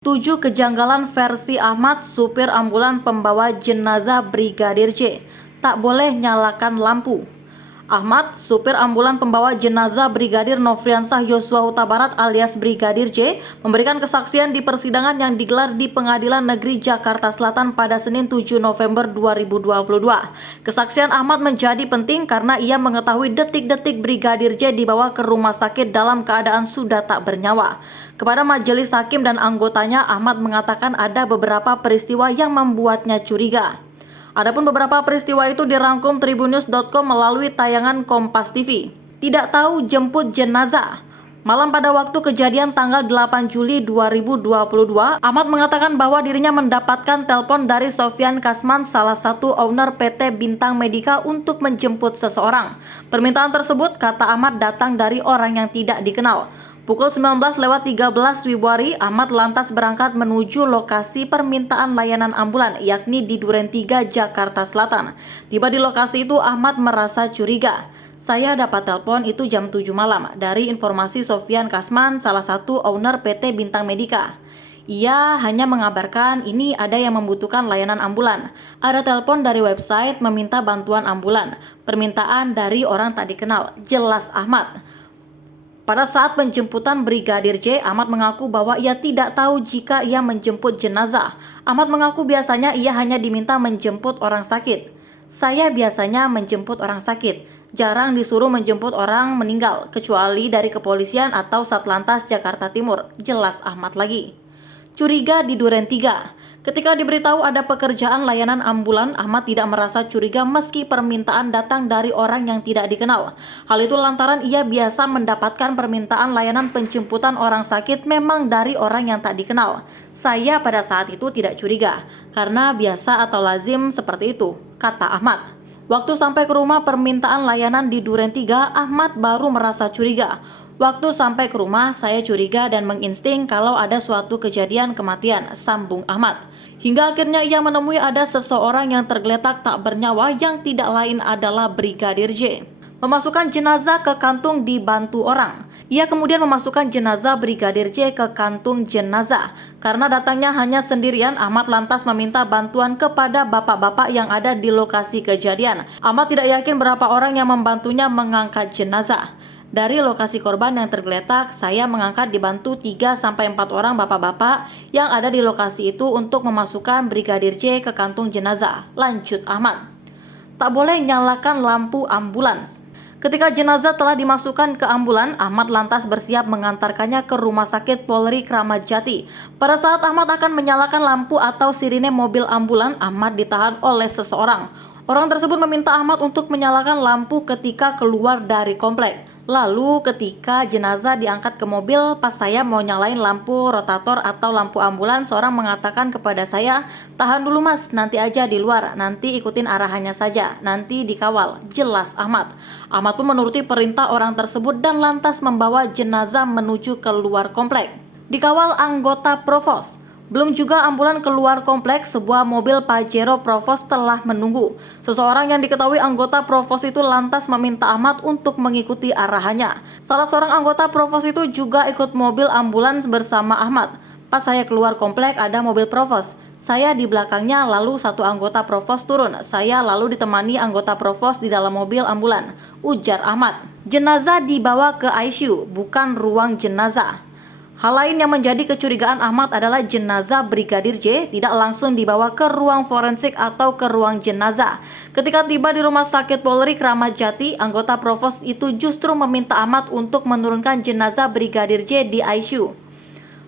7 kejanggalan versi Ahmad, supir ambulan pembawa jenazah Brigadir J. Tak boleh nyalakan lampu. Ahmad, supir ambulan pembawa jenazah Brigadir Nofriansah Yosua Huta Barat alias Brigadir J, memberikan kesaksian di persidangan yang digelar di Pengadilan Negeri Jakarta Selatan pada Senin 7 November 2022. Kesaksian Ahmad menjadi penting karena ia mengetahui detik-detik Brigadir J dibawa ke rumah sakit dalam keadaan sudah tak bernyawa. Kepada majelis hakim dan anggotanya, Ahmad mengatakan ada beberapa peristiwa yang membuatnya curiga. Adapun beberapa peristiwa itu dirangkum tribunnews.com melalui tayangan Kompas TV. Tidak tahu jemput jenazah. Malam pada waktu kejadian tanggal 8 Juli 2022, Ahmad mengatakan bahwa dirinya mendapatkan telepon dari Sofyan Kasman, salah satu owner PT Bintang Medika, untuk menjemput seseorang. Permintaan tersebut, kata Ahmad, datang dari orang yang tidak dikenal. Pukul 19.13 Februari, Ahmad lantas berangkat menuju lokasi permintaan layanan ambulan, yakni di Duren 3, Jakarta Selatan. Tiba di lokasi itu, Ahmad merasa curiga. Saya dapat telepon itu jam 7 malam dari informasi Sofyan Kasman, salah satu owner PT Bintang Medika. Ia hanya mengabarkan ini ada yang membutuhkan layanan ambulan. Ada telepon dari website meminta bantuan ambulan. Permintaan dari orang tak dikenal, jelas Ahmad. Pada saat penjemputan Brigadir J, Ahmad mengaku bahwa ia tidak tahu jika ia menjemput jenazah. Ahmad mengaku biasanya ia hanya diminta menjemput orang sakit. Saya biasanya menjemput orang sakit, jarang disuruh menjemput orang meninggal, kecuali dari kepolisian atau Satlantas Jakarta Timur, jelas Ahmad lagi. Curiga di Duren 3. Ketika diberitahu ada pekerjaan layanan ambulan, Ahmad tidak merasa curiga meski permintaan datang dari orang yang tidak dikenal. Hal itu lantaran ia biasa mendapatkan permintaan layanan penjemputan orang sakit memang dari orang yang tak dikenal. Saya pada saat itu tidak curiga, karena biasa atau lazim seperti itu, kata Ahmad. Waktu sampai ke rumah permintaan layanan di Duren 3, Ahmad baru merasa curiga. Waktu sampai ke rumah, saya curiga dan menginsting kalau ada suatu kejadian kematian, sambung Ahmad. Hingga akhirnya ia menemui ada seseorang yang tergeletak tak bernyawa yang tidak lain adalah Brigadir J. Memasukkan jenazah ke kantung dibantu orang. Ia kemudian memasukkan jenazah Brigadir J ke kantung jenazah. Karena datangnya hanya sendirian, Ahmad lantas meminta bantuan kepada bapak-bapak yang ada di lokasi kejadian. Ahmad tidak yakin berapa orang yang membantunya mengangkat jenazah. Dari lokasi korban yang tergeletak, saya mengangkat dibantu 3-4 orang bapak-bapak yang ada di lokasi itu untuk memasukkan Brigadir J ke kantung jenazah, lanjut Ahmad. Tak boleh nyalakan lampu ambulans. Ketika jenazah telah dimasukkan ke ambulan, Ahmad lantas bersiap mengantarkannya ke Rumah Sakit Polri Kramat Jati. Pada saat Ahmad akan menyalakan lampu atau sirine mobil ambulan, Ahmad ditahan oleh seseorang. Orang tersebut meminta Ahmad untuk menyalakan lampu ketika keluar dari komplek. Lalu ketika jenazah diangkat ke mobil, pas saya mau nyalain lampu rotator atau lampu ambulans, seorang mengatakan kepada saya, "Tahan dulu mas, nanti aja di luar, nanti ikutin arahannya saja, nanti dikawal," jelas Ahmad. Ahmad pun menuruti perintah orang tersebut dan lantas membawa jenazah menuju ke luar komplek. Dikawal anggota Provos. Belum juga ambulan keluar kompleks, sebuah mobil Pajero Provos telah menunggu. Seseorang yang diketahui anggota Provos itu lantas meminta Ahmad untuk mengikuti arahannya. Salah seorang anggota Provos itu juga ikut mobil ambulans bersama Ahmad. Pas saya keluar komplek ada mobil Provos. Saya di belakangnya, lalu satu anggota Provos turun. Saya lalu ditemani anggota Provos di dalam mobil ambulan, ujar Ahmad. Jenazah dibawa ke ICU, bukan ruang jenazah. Hal lain yang menjadi kecurigaan Ahmad adalah jenazah Brigadir J tidak langsung dibawa ke ruang forensik atau ke ruang jenazah. Ketika tiba di Rumah Sakit Polri Kramat Jati, anggota Provos itu justru meminta Ahmad untuk menurunkan jenazah Brigadir J di ICU.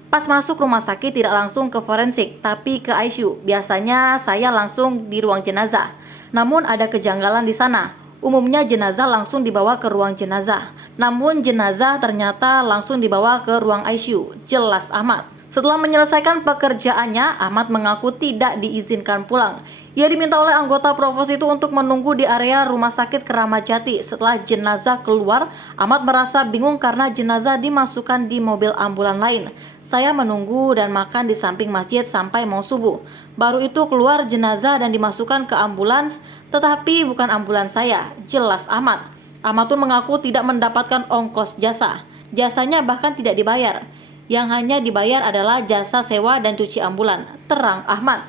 Pas masuk rumah sakit tidak langsung ke forensik, tapi ke ICU. Biasanya saya langsung di ruang jenazah. Namun ada kejanggalan di sana. Umumnya jenazah langsung dibawa ke ruang jenazah. Namun jenazah ternyata langsung dibawa ke ruang ICU, jelas Ahmad. Setelah menyelesaikan pekerjaannya, Ahmad mengaku tidak diizinkan pulang. Ia diminta oleh anggota Provos itu untuk menunggu di area Rumah Sakit Kramat Jati. Setelah jenazah keluar, Ahmad merasa bingung karena jenazah dimasukkan di mobil ambulan lain. Saya menunggu dan makan di samping masjid sampai mau subuh. Baru itu keluar jenazah dan dimasukkan ke ambulans, tetapi bukan ambulans saya, jelas Ahmad. Ahmad pun mengaku tidak mendapatkan ongkos jasa. Jasanya bahkan tidak dibayar. yang hanya dibayar adalah jasa sewa dan cuci ambulan, terang Ahmad.